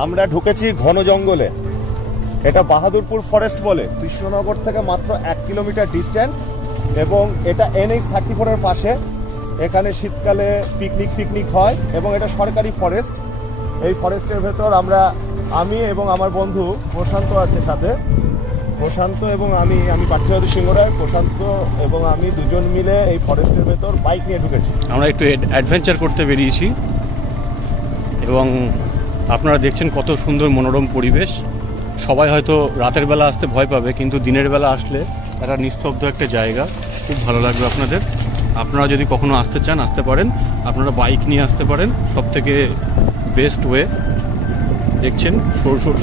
আমরা ঢুকেছি ঘন জঙ্গলে। এটা বাহাদুরপুর ফরেস্ট বলে, কৃষ্ণনগর থেকে মাত্র 1 কিলোমিটার ডিস্টেন্স, এবং এটা NH-34 এর পাশে। এখানে শীতকালে পিকনিক হয় এবং এটা সরকারি ফরেস্ট। এই ফরেস্টের ভেতর আমি এবং আমার বন্ধু প্রশান্ত আছে সাথে। প্রশান্ত এবং আমি পার্থিবাদী সিংহরায়, প্রশান্ত এবং আমি দুজন মিলে এই ফরেস্টের ভেতর বাইক নিয়ে ঢুকেছি। আমরা একটু অ্যাডভেঞ্চার করতে বেরিয়েছি এবং আপনারা দেখছেন কত সুন্দর মনোরম পরিবেশ। সবাই হয়তো রাতের বেলা আসতে ভয় পাবে, কিন্তু দিনের বেলা আসলে একটা নিস্তব্ধ একটা জায়গা, খুব ভালো লাগবে আপনাদের। আপনারা যদি কখনো আসতে চান আসতে পারেন, আপনারা বাইক নিয়ে আসতে পারেন, সবথেকে বেস্ট ওয়ে। দেখছেন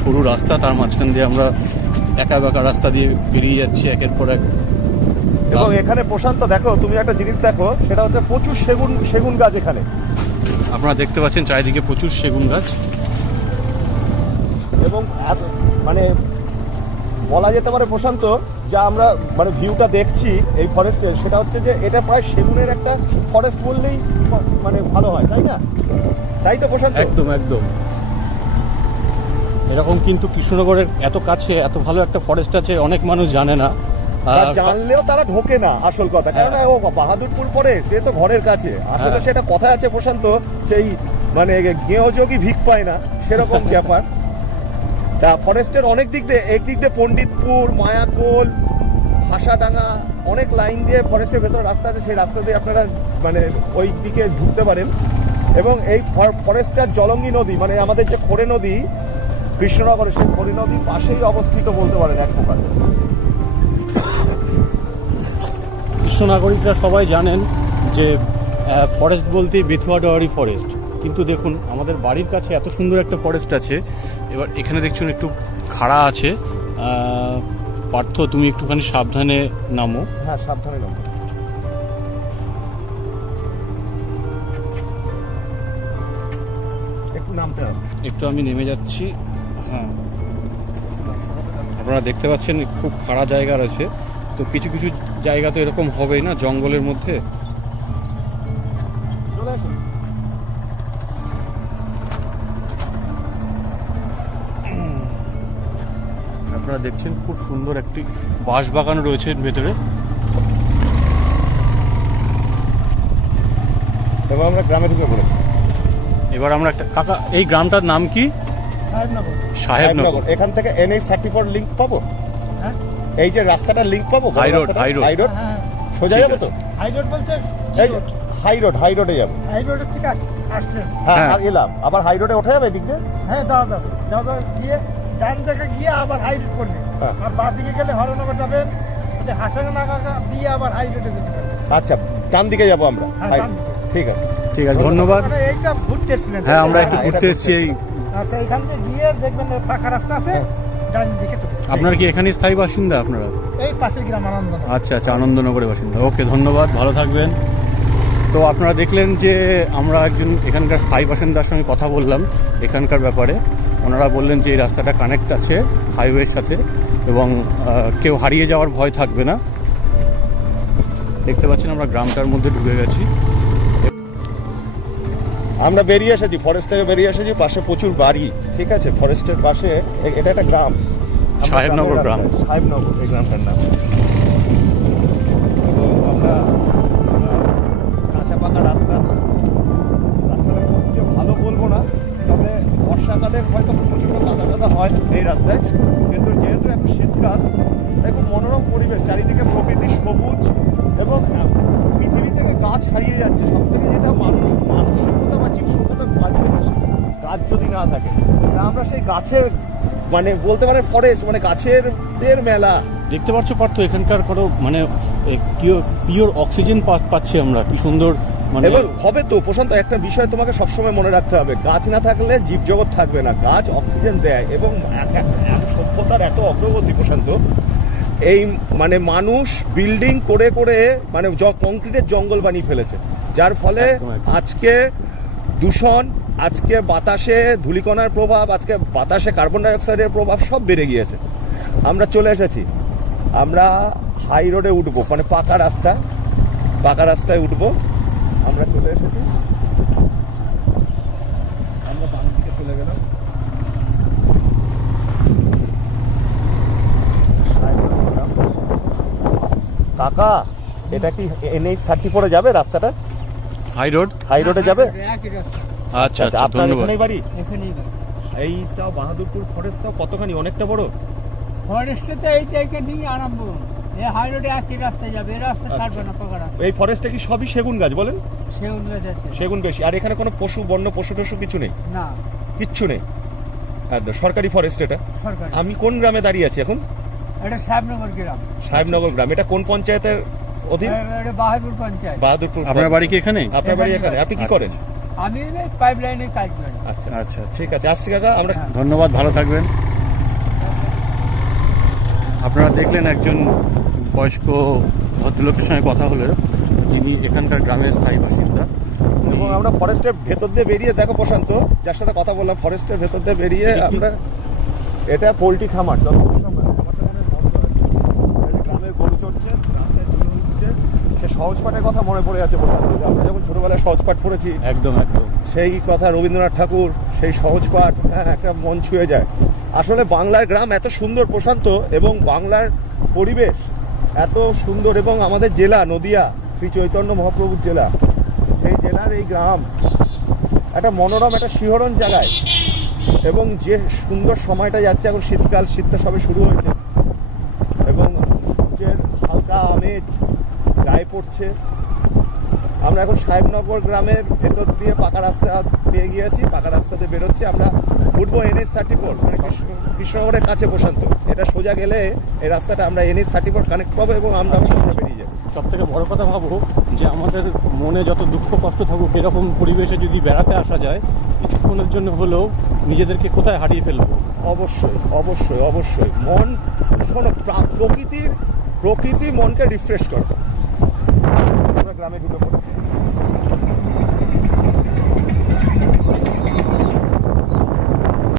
সরু রাস্তা, তার মাঝখান দিয়ে আমরা একা বেঁকা রাস্তা দিয়ে বেরিয়ে যাচ্ছি একের পর এক। এবং এখানে প্রশান্ত দেখো, তুমি একটা জিনিস দেখো, সেটা হচ্ছে প্রচুর সেগুন গাছ এখানে। আপনারা দেখতে পাচ্ছেন চারিদিকে প্রচুর সেগুন গাছ, এবং মানে বলা যেতে পারে প্রশান্ত, যা আমরা মানে ভিউটা দেখছি এই ফরেস্টের, সেটা হচ্ছে যে এটা প্রায় সেগুনের একটা ফরেস্ট বললেই মানে ভালো হয়, তাই না? তাই তো প্রশান্ত? একদম একদম। এরকম কিন্তু কৃষ্ণনগরের এত কাছে এত ভালো একটা ফরেস্ট আছে, অনেক মানুষ জানে না। জানলেও তারা ঢোকে না, আসল কথা। কারণ ও বাহাদুরপুর ফরেস্ট, সে তো ঘরের কাছে। আসলে সেটা কথা আছে প্রশান্ত, সেই মানে গেঁয়োযোগী ভিক পায় না, সেরকম ব্যাপার। তা ফরেস্টের অনেক দিক দিয়ে, একদিক দিয়ে পণ্ডিতপুর, মায়াকোল, হাসাডাঙ্গা, অনেক লাইন দিয়ে ফরেস্টের ভেতরে রাস্তা আছে। সেই রাস্তা দিয়ে আপনারা মানে ওই দিকে ঢুকতে পারেন। এবং এই ফরেস্টটার জলঙ্গি নদী, মানে আমাদের যে খোরে নদী কৃষ্ণনগরে, সেই খোরে নদীর পাশেই অবস্থিত বলতে পারেন এক প্রকার। কৃষ্ণনাগরিকরা সবাই জানেন যে ফরেস্ট বলতেই বেথুয়া ডোয়ারি ফরেস্ট, কিন্তু দেখুন আমাদের বাড়ির কাছে এত সুন্দর একটা ফরেস্ট আছে। এবার এখানে দেখছেন একটু খাড়া আছে। পার্থ, তুমি একটুখানি সাবধানে নামো। হ্যাঁ, সাবধানে নামো। একটু নামতে হবে। একটু আমি নেমে যাচ্ছি। হ্যাঁ, আপনারা দেখতে পাচ্ছেন খুব খাড়া জায়গা রয়েছে। তো কিছু কিছু জায়গা তো এরকম হবেই না, জঙ্গলের মধ্যে। আপনারা দেখছেন খুব সুন্দর একটি বাঁশ বাগান রয়েছে ভেতরে। এবার আমরা গ্রামে ঢুকে পড়েছি। এবার আমরা একটা কাকা, এই গ্রামটার নাম কি? সাহেবনগর। এখান থেকে NH-34 লিংক পাবো? হ্যাঁ, এই যে রাস্তাটার লিংক পাবো? High road. সোজা যাবো তো? হাই রোড বলতে হাই রোডে যাবো। হাই রোডের থেকে আসলেন। হ্যাঁ, আর এলাম আবার হাই রোডে ওঠা যাবে এদিক দিয়ে? হ্যাঁ, যাওয়া গিয়ে ডান দিকে গিয়ে আবার হাই রোড করলে, আর বাঁ দিকে গেলে হরনগর যাবেন, হাসানগর দিয়ে আবার হাই রোডে যেতে পারবেন। আচ্ছা, ডান দিকে যাবো আমরা। হ্যাঁ, ডান দিকে। ঠিক আছে, ঠিক আছে, ধন্যবাদ। এইটা ঘুরতে এসেছিলেন? হ্যাঁ, আমরা একটু ঘুরতে এসেছি। আচ্ছা, এখান থেকে গিয়ে দেখবেন ফাঁকা রাস্তা আছে, ডান দিকে চলে। আপনারা কি এখানে স্থায়ী বাসিন্দা? আপনারা এই পাশের গ্রাম আনন্দনগর। আচ্ছা, আনন্দনগরের বাসিন্দা। ওকে, ধন্যবাদ, ভালো থাকবেন। তো আপনারা দেখলেন যে আমরা একজন এখানকার স্থায়ী বাসিন্দার সঙ্গে কথা বললাম এখানকার ব্যাপারে। ওনারা বললেন যে এই রাস্তাটা কানেক্ট আছে হাইওয়ের সাথে এবং কেউ হারিয়ে যাওয়ার ভয় থাকবে না। দেখতে পাচ্ছেন আমরা গ্রামটার মধ্যে ঢুকে গেছি। আমরা বেরিয়ে এসেছি, ফরেস্ট থেকে বেরিয়ে এসেছি। পাশে প্রচুর বাড়ি, ঠিক আছে? ফরেস্টের পাশে এটা একটা গ্রাম, সাহেবনগর গ্রাম। সাহেবনগর এই গ্রামটার নাম। এবং আমরা কাঁচা পাকা রাস্তাটা খুব যে ভালো বলবো না, তবে বর্ষাকালে হয়তো প্রচুর কাদা হয় এই রাস্তায়, কিন্তু যেহেতু এখন শীতকাল, তাই খুব মনোরম পরিবেশ, চারিদিকে প্রকৃতি সবুজ, এবং পৃথিবী থেকে গাছ হারিয়ে যাচ্ছে। সব থেকে যেটা মানসিকতা বা জীবনসত্তা গাছ যদি না থাকে, আমরা সেই গাছের মানে বলতে পারে ফরেস্ট, মানে গাছের মেলা। দেখতে পাচ্ছ পার্থ, এখানকার কোনো মানে পিওর অক্সিজেন পাচ্ছি আমরা, কি সুন্দর। মানে এবার হবে তো প্রশান্ত, একটা বিষয় তোমাকে সবসময় মনে রাখতে হবে, গাছ না থাকলে জীবজগৎ থাকবে না। গাছ অক্সিজেন দেয়, এবং সভ্যতার এত অগ্রগতি প্রশান্ত, এই মানে মানুষ বিল্ডিং করে করে মানে কংক্রিটের জঙ্গল বানিয়ে ফেলেছে, যার ফলে আজকে দূষণ, আজকে বাতাসে ধূলিকণার প্রভাব, আজকে বাতাসে কার্বন ডাই অক্সাইডের প্রভাব সব বেড়ে গিয়েছে। আমরা চলে এসেছি, আমরা হাই রোডে উঠবো, মানে পাকা রাস্তায় উঠবো। আমরা চলে এসেছি, আমরা বাম দিকে চলে গেলাম। কাকা এটা কি NH-34 এ যাবে রাস্তাটা? High road. হাই রোডে যাবে? একই রাস্তা। আচ্ছা আচ্ছা, আপনার ধন্যবাদ। এখানেই বাড়ি? এখানেই না। এইটাও বাহাদুরপুর ফরেস্টটাও কতখানি, অনেকটা বড়? ফরেস্টে তো এই জায়গা নিয়ে আরম্ভ। এই হাই রোডে একই রাস্তায় যাবে, এই রাস্তা ছাড়বে না পাকা রাস্তা। এই ফরেস্টে কি সবই সেগুন গাছ বলেন? সেগুন গাছ আছে। সেগুন বেশি। আর এখানে কোনো বন্য পশু টশু কিছু নেই? না, কিচ্ছু নেই। একদম সরকারি ফরেস্ট এটা। সরকার। আমি কোন গ্রামে দাঁড়িয়ে আছি এখন? এটা সাহেবনগর গ্রাম। সাহেবনগর গ্রাম। এটা কোন পঞ্চায়েতের অধীন? এটা বাহাদুর পঞ্চায়েত। বাহাদুরপুর। আপনার বাড়ি কি এখানে? আপনার বাড়ি এখানে। আপনি কি করেন? আমি পাইপ লাইনের কাজ করি। আচ্ছা আচ্ছা, ঠিক আছে, আসছি কাকা আমরা। ধন্যবাদ, ভালো থাকবেন। আপনারা দেখলেন একজন বয়স্ক ভদ্রলোকের সঙ্গে কথা হলো, যিনি এখানকার গ্রামের স্থায়ী বাসিন্দা। এবং আমরা ফরেস্টের ভেতর দিয়ে বেরিয়ে, দেখো প্রশান্ত যার সাথে কথা বললাম, ফরেস্টের ভেতর দিয়ে বেরিয়ে আমরা, এটা পোল্ট্রি খামার। গ্রামের গরু চড়ছে, রাস্তায় চলে হচ্ছে। সে সহজপাঠের কথা মনে পড়ে যাচ্ছে প্রশান্ত। আমরা যখন ছোটবেলায় সহজপাঠ পড়েছি, একদম একদম সেই কথা রবীন্দ্রনাথ ঠাকুর, সেই সহজপাঠ, হ্যাঁ, একটা মন ছুঁয়ে যায়। আসলে বাংলার গ্রাম এত সুন্দর প্রশান্ত, এবং বাংলার পরিবেশ এত সুন্দর, এবং আমাদের জেলা নদিয়া, শ্রী চৈতন্য মহাপ্রভুর জেলা, সেই জেলার এই গ্রাম একটা মনোরম, একটা শিহরণ জায়গায়। এবং যে সুন্দর সময়টা যাচ্ছে এখন, শীতকাল, শীতটা সবে শুরু হয়েছে, এবং সূর্যের হালকা আমেজ গায়ে পড়ছে। আমরা এখন সাহেবনগর গ্রামের ভেতর দিয়ে পাকা রাস্তা পেয়ে গিয়েছি, পাকা রাস্তাতে বেরোচ্ছি। আমরা উঠবো NH-34, মানে কৃষ্ণনগরের কাছে প্রশান্ত। এটা সোজা গেলে এই রাস্তাটা আমরা NH-34 কানেক্ট পাবো, এবং আমরা সামনে বেরিয়ে যাবো। সব থেকে বড় কথা ভাবো যে আমাদের মনে যত দুঃখ কষ্ট থাকুক, এরকম পরিবেশে যদি বেড়াতে আসা যায়, কিছুক্ষণের জন্য হলেও নিজেদেরকে কোথায় হারিয়ে ফেলবো। অবশ্যই অবশ্যই অবশ্যই। মন, শোনো, প্রকৃতি মনকে রিফ্রেশ করবে। আমরা গ্রামে ঢুকে পড়েছি।